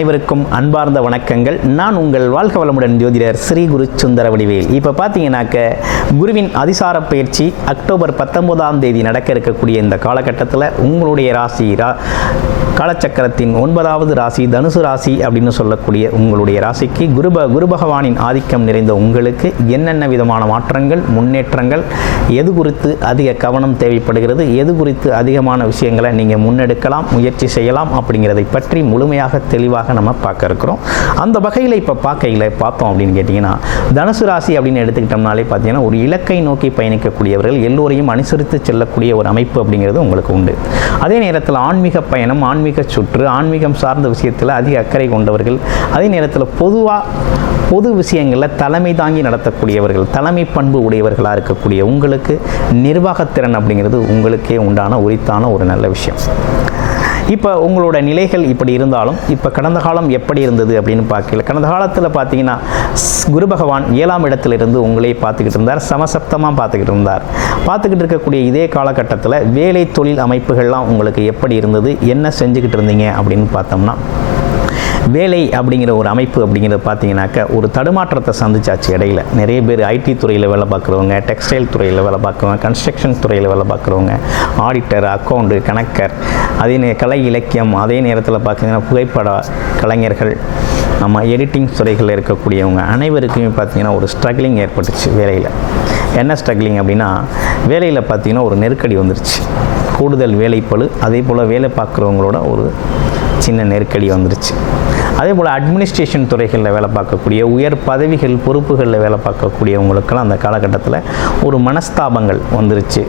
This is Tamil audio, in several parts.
அனைவருக்கும் அன்பார்ந்த வணக்கங்கள். நான் உங்கள் வாழ்க வளமுடன் ஜோதிடர் ஸ்ரீ குரு சுந்தர வடிவேல். இப்போ பார்த்தீங்கன்னாக்க குருவின் அதிசார பயிற்சி அக்டோபர் பத்தொன்பதாம் தேதி நடக்க இருக்கக்கூடிய இந்த காலகட்டத்தில் உங்களுடைய ராசி ரா காலச்சக்கரத்தின் ஒன்பதாவது ராசி தனுசு ராசி அப்படின்னு சொல்லக்கூடிய உங்களுடைய ராசிக்கு குருப குரு பகவானின் ஆதிக்கம் நிறைந்த உங்களுக்கு என்னென்ன விதமான மாற்றங்கள் முன்னேற்றங்கள் எது குறித்து அதிக கவனம் தேவைப்படுகிறது எது குறித்து அதிகமான விஷயங்களை நீங்கள் முன்னெடுக்கலாம் முயற்சி செய்யலாம் அப்படிங்கிறதை பற்றி முழுமையாக தெளிவாக நம்ம பார்க்க இருக்கிறோம். அந்த வகையில் இப்போ பார்க்கையில் பார்த்தோம் அப்படின்னு கேட்டிங்கன்னா தனுசு ராசி அப்படின்னு எடுத்துக்கிட்டோம்னாலே பார்த்தீங்கன்னா ஒரு இலக்கை நோக்கி பயணிக்கக்கூடியவர்கள் எல்லோரையும் அனுசரித்து செல்லக்கூடிய ஒரு அமைப்பு அப்படிங்கிறது உங்களுக்கு உண்டு. அதே நேரத்தில் ஆன்மீக பயணம் ஆன்மீக சுற்று ஆன்மீகம் சார்ந்த விஷயத்தில் அதிக அக்கறை கொண்டவர்கள் அதே நேரத்தில் பொதுவாக பொது விஷயங்களில் தலைமை தாங்கி நடத்தக்கூடியவர்கள் தலைமை பண்பு உடையவர்களாக இருக்கக்கூடிய உங்களுக்கு நிர்வாகத்திறன் அப்படிங்கிறது உங்களுக்கே உண்டான உரித்தான ஒரு நல்ல விஷயம். இப்போ உங்களோட நிலைகள் இப்படி இருந்தாலும் இப்போ கடந்த காலம் எப்படி இருந்தது அப்படின்னு பார்க்கல. கடந்த காலத்தில் பார்த்தீங்கன்னா குரு பகவான் ஏழாம் இடத்திலிருந்து உங்களே பார்த்துக்கிட்டு இருந்தார் சமசப்தமாக பார்த்துக்கிட்டு இருந்தார். பார்த்துக்கிட்டு இருக்கக்கூடிய இதே காலகட்டத்தில் வேலை தொழில் அமைப்புகள்லாம் உங்களுக்கு எப்படி இருந்தது என்ன செஞ்சுக்கிட்டு இருந்தீங்க அப்படின்னு பார்த்தோம்னா வேலை அப்படிங்கிற ஒரு அமைப்பு அப்படிங்கிறது பார்த்தீங்கன்னாக்க ஒரு தடுமாற்றத்தை சந்திச்சாச்சு இடையில. நிறைய பேர் ஐடி துறையில் வேலை பார்க்குறவங்க டெக்ஸ்டைல் துறையில் வேலை பார்க்குறவங்க கன்ஸ்ட்ரக்ஷன் துறையில் வேலை பார்க்குறவங்க ஆடிட்டர் அக்கௌண்டு கணக்கர் அதே நே கலை இலக்கியம் அதே நேரத்தில் பார்த்தீங்கன்னா புகைப்பட கலைஞர்கள் நம்ம எடிட்டிங் துறைகளில் இருக்கக்கூடியவங்க அனைவருக்குமே பார்த்தீங்கன்னா ஒரு ஸ்ட்ரகிளிங் ஏற்பட்டுச்சு வேலையில். என்ன ஸ்ட்ரகிளிங் அப்படின்னா வேலையில் பார்த்தீங்கன்னா ஒரு நெருக்கடி வந்துருச்சு. கூடுதல் வேலைப்பழு அதே போல் வேலை பார்க்குறவங்களோட ஒரு சின்ன நெருக்கடி வந்துருச்சு. அதே போல் அட்மினிஸ்ட்ரேஷன் துறைகளில் வேலை பார்க்கக்கூடிய உயர் பதவிகள் பொறுப்புகளில் வேலை பார்க்கக்கூடியவங்களுக்கெல்லாம் அந்த காலகட்டத்தில் ஒரு மனஸ்தாபங்கள் வந்துருச்சு.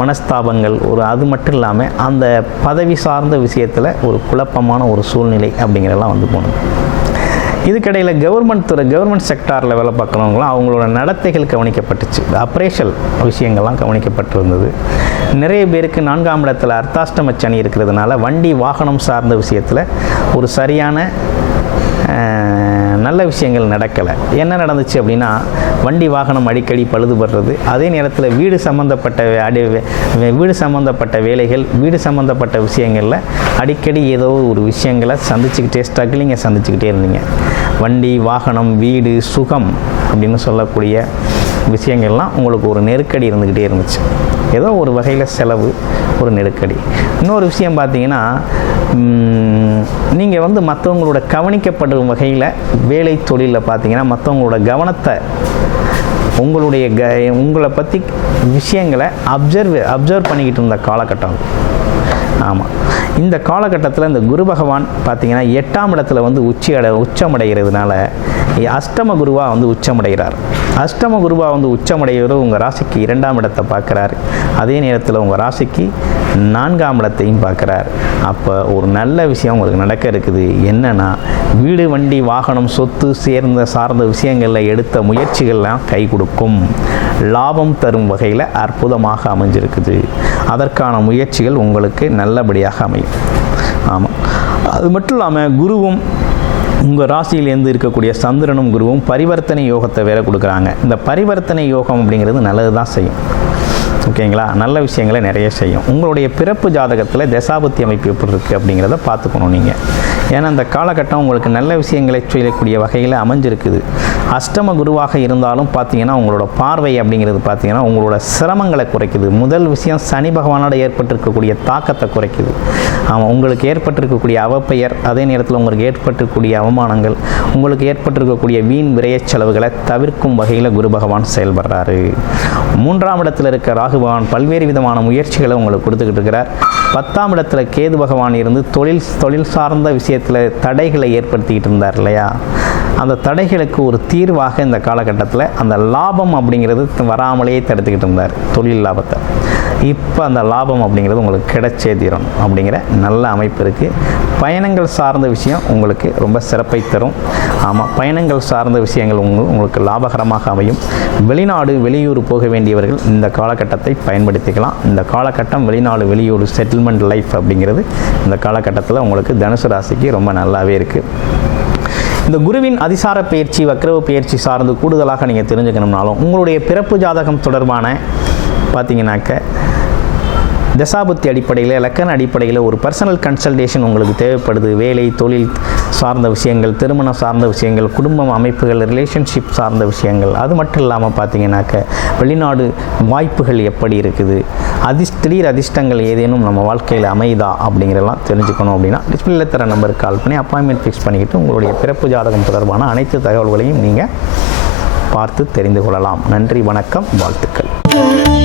மனஸ்தாபங்கள் ஒரு அது மட்டும் இல்லாமல் அந்த பதவி சார்ந்த விஷயத்தில் ஒரு குழப்பமான ஒரு சூழ்நிலை அப்படிங்கிறலாம் வந்து போனது. இதுக்கிடையில் கவர்மெண்ட் துறை கவர்மெண்ட் செக்டாரில் வேலை பார்க்குறவங்களாம் அவங்களோட நடத்தைகள் கவனிக்கப்பட்டுச்சு. அப்ரேஷல் விஷயங்கள்லாம் கவனிக்கப்பட்டிருந்தது. நிறைய பேருக்கு நான்காம் இடத்துல அர்த்தாஷ்டம சனி இருக்கிறதுனால வண்டி வாகனம் சார்ந்த விஷயத்தில் ஒரு சரியான நல்ல விஷயங்கள் நடக்கலை. என்ன நடந்துச்சு அப்படின்னா வண்டி வாகனம் அடிக்கடி பழுதுபடுறது. அதே நேரத்தில் வீடு சம்மந்தப்பட்ட அடி வீடு சம்மந்தப்பட்ட வேலைகள் வீடு சம்மந்தப்பட்ட விஷயங்களில் அடிக்கடி ஏதோ ஒரு விஷயங்களை சந்திச்சுக்கிட்டே ஸ்ட்ரகிளிங்கை சந்திச்சுக்கிட்டே இருந்தீங்க. வண்டி வாகனம் வீடு சுகம் அப்படின்னு சொல்லக்கூடிய விஷயங்கள்லாம் உங்களுக்கு ஒரு நெருக்கடி இருந்துக்கிட்டே இருந்துச்சு. ஏதோ ஒரு வகையில் செலவு ஒரு நெருக்கடி. இன்னொரு விஷயம் பார்த்தீங்கன்னா நீங்கள் வந்து மற்றவங்களோட கவனிக்கப்படும் வகையில் வேலை தொழிலில் பார்த்தீங்கன்னா மற்றவங்களோட கவனத்தை உங்களுடைய க உங்களை பற்றி விஷயங்களை அப்சர்வ் அப்சர்வ் பண்ணிக்கிட்டு இருந்த காலகட்டம் ஆமாம் இந்த காலகட்டத்தில் இந்த குரு பகவான் பார்த்தீங்கன்னா எட்டாம் இடத்துல வந்து உச்சி அடை உச்சமடைகிறதுனால அஷ்டம குருவாக வந்து உச்சமடைகிறார். அஷ்டம குருவாக வந்து உச்சமடைகிறது உங்கள் ராசிக்கு இரண்டாம் இடத்தை பார்க்குறார். அதே நேரத்தில் உங்கள் ராசிக்கு நான்காம் இடத்தையும் பார்க்குறார். அப்போ ஒரு நல்ல விஷயம் உங்களுக்கு நடக்க இருக்குது. என்னன்னா வீடு வண்டி வாகனம் சொத்து சேர்ந்த சார்ந்த விஷயங்களில் எடுத்த முயற்சிகள்லாம் கை கொடுக்கும். லாபம் தரும் வகையில் அற்புதமாக அமைஞ்சிருக்குது. அதற்கான முயற்சிகள் உங்களுக்கு நல்லபடியாக அமையும். ஆமாம் அது மட்டும் இல்லாமல் குருவும் உங்கள் ராசியிலேருந்து இருக்கக்கூடிய சந்திரனும் குருவும் பரிவர்த்தனை யோகத்தை வேற கொடுக்குறாங்க. இந்த பரிவர்த்தனை யோகம் அப்படிங்கிறது நல்லது தான் செய்யும். ஓகேங்களா? நல்ல விஷயங்களை நிறைய செய்யும். உங்களுடைய பிறப்பு ஜாதகத்தில் தசாபுத்தி அமைப்பு எப்படி இருக்குது அப்படிங்கிறத பார்த்துக்கணும் நீங்கள் ஏன்னா அந்த காலகட்டம் உங்களுக்கு நல்ல விஷயங்களை செய்யக்கூடிய வகையில் அமைஞ்சிருக்குது. அஷ்டம குருவாக இருந்தாலும் பார்த்தீங்கன்னா உங்களோட பார்வை அப்படிங்கிறது பார்த்தீங்கன்னா உங்களோட சிரமங்களை குறைக்குது. முதல் விஷயம் சனி பகவானோட ஏற்பட்டிருக்கக்கூடிய தாக்கத்தை குறைக்குது. ஆமாம் உங்களுக்கு ஏற்பட்டிருக்கக்கூடிய அவப்பெயர் அதே நேரத்தில் உங்களுக்கு ஏற்பட்டிருக்கக்கூடிய அவமானங்கள் உங்களுக்கு ஏற்பட்டிருக்கக்கூடிய வீண் விரைய செலவுகளை தவிர்க்கும் வகையில் குரு பகவான் செயல்படுறாரு. மூன்றாம் இடத்தில் இருக்க ராகு பகவான் பல்வேறு விதமான முயற்சிகளை உங்களுக்கு கொடுத்துக்கிட்டு இருக்கிறார். பத்தாம் இடத்துல கேது பகவான் இருந்து தொழில் தொழில் சார்ந்த விஷயத்தில் தடைகளை ஏற்படுத்திக்கிட்டு இருந்தார் இல்லையா? அந்த தடைகளுக்கு ஒரு தீர்வாக இந்த காலகட்டத்தில் அந்த லாபம் அப்படிங்கிறது வராமலேயே தடுத்துக்கிட்டு இருந்தார் தொழில் லாபத்தை. இப்போ அந்த லாபம் அப்படிங்கிறது உங்களுக்கு கிடைச்சே தீரணும் அப்படிங்கிற நல்ல அமைப்பு இருக்குது பயணங்கள் சார்ந்த விஷயம் உங்களுக்கு ரொம்ப சிறப்பை தரும். ஆமாம் பயணங்கள் சார்ந்த விஷயங்கள் உங்க உங்களுக்கு லாபகரமாக அமையும். வெளிநாடு வெளியூர் போக வேண்டியவர்கள் இந்த காலகட்டத்தை பயன்படுத்திக்கலாம். இந்த காலகட்டம் வெளிநாடு வெளியூர் செட்டில்மெண்ட் லைஃப் அப்படிங்கிறது இந்த காலகட்டத்தில் உங்களுக்கு தனுசு ராசிக்கு ரொம்ப நல்லாவே இருக்குது இந்த குருவின் அதிசார பயிற்சி வக்ரவ பயிற்சி சார்ந்து கூடுதலாக நீங்கள் தெரிஞ்சுக்கணும்னாலும் உங்களுடைய பிறப்பு ஜாதகம் தொடர்பான பார்த்தீங்கன்னாக்க தசாபுத்தி அடிப்படையில் இலக்கண அடிப்படையில் ஒரு பர்சனல் கன்சல்டேஷன் உங்களுக்கு தேவைப்படுது. வேலை தொழில் சார்ந்த விஷயங்கள் திருமணம் சார்ந்த விஷயங்கள் குடும்பம் அமைப்புகள் ரிலேஷன்ஷிப் சார்ந்த விஷயங்கள். அது மட்டும் இல்லாமல் பார்த்தீங்கன்னாக்க வெளிநாடு வாய்ப்புகள் எப்படி இருக்குது? அதிர்ஷ் திடீர் அதிர்ஷ்டங்கள் ஏதேனும் நம்ம வாழ்க்கையில் அமையுதா அப்படிங்கிறதெல்லாம் தெரிஞ்சுக்கணும் அப்படின்னா டிஸ்பிளே தர நம்பருக்கு கால் பண்ணி அப்பாயின்மெண்ட் ஃபிக்ஸ் பண்ணிக்கிட்டு உங்களுடைய பிறப்பு ஜாதகம் தொடர்பான அனைத்து தகவல்களையும் நீங்கள் பார்த்து தெரிந்து கொள்ளலாம். நன்றி வணக்கம் வாழ்த்துக்கள்.